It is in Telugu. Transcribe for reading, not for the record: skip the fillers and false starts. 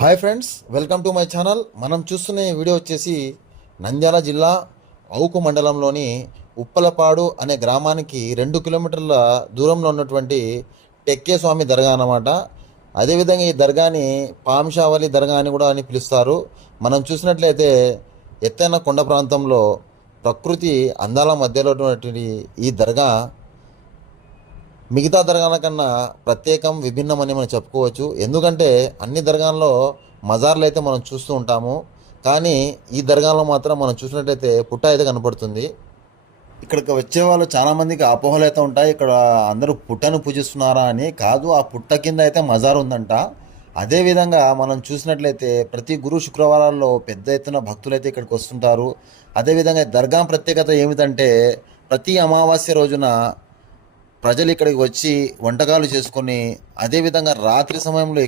Hi friends, welcome to my channel. మనం చూస్తున్న ఈ వీడియో వచ్చేసి నంద్యాల జిల్లా అవుకు మండలంలోని ఉప్పలపాడు అనే గ్రామానికి 2 కిలోమీటర్ల దూరంలో ఉన్నటువంటి టెక్కేస్వామి దర్గా అన్నమాట. అదేవిధంగా ఈ దర్గాని పాంషావలి దర్గా అని కూడా పిలుస్తారు. మనం చూసినట్లయితే ఎత్తైన కొండ ప్రాంతంలో ప్రకృతి అందాల మధ్యలో ఉన్నటువంటి ఈ దర్గా మిగతా దర్గాల కన్నా ప్రత్యేకం, విభిన్నమని మనం చెప్పుకోవచ్చు. ఎందుకంటే అన్ని దర్గాల్లో మజార్లు అయితే మనం చూస్తూ ఉంటాము, కానీ ఈ దర్గాలో మాత్రం మనం చూసినట్లయితే పుట్ట అయితే కనపడుతుంది. ఇక్కడికి వచ్చే వాళ్ళు చాలామందికి అపోహలు అయితే ఉంటాయి, ఇక్కడ అందరూ పుట్టను పూజిస్తున్నారా అని. కాదు, ఆ పుట్ట కింద అయితే మజార్ ఉందంట. అదేవిధంగా మనం చూసినట్లయితే ప్రతి గురు శుక్రవారాల్లో పెద్ద ఎత్తున భక్తులు అయితే ఇక్కడికి వస్తుంటారు. అదేవిధంగా దర్గా ప్రత్యేకత ఏమిటంటే ప్రతి అమావాస్య రోజున ప్రజలు ఇక్కడికి వచ్చి వంటకాలు చేసుకొని, అదేవిధంగా రాత్రి సమయంలో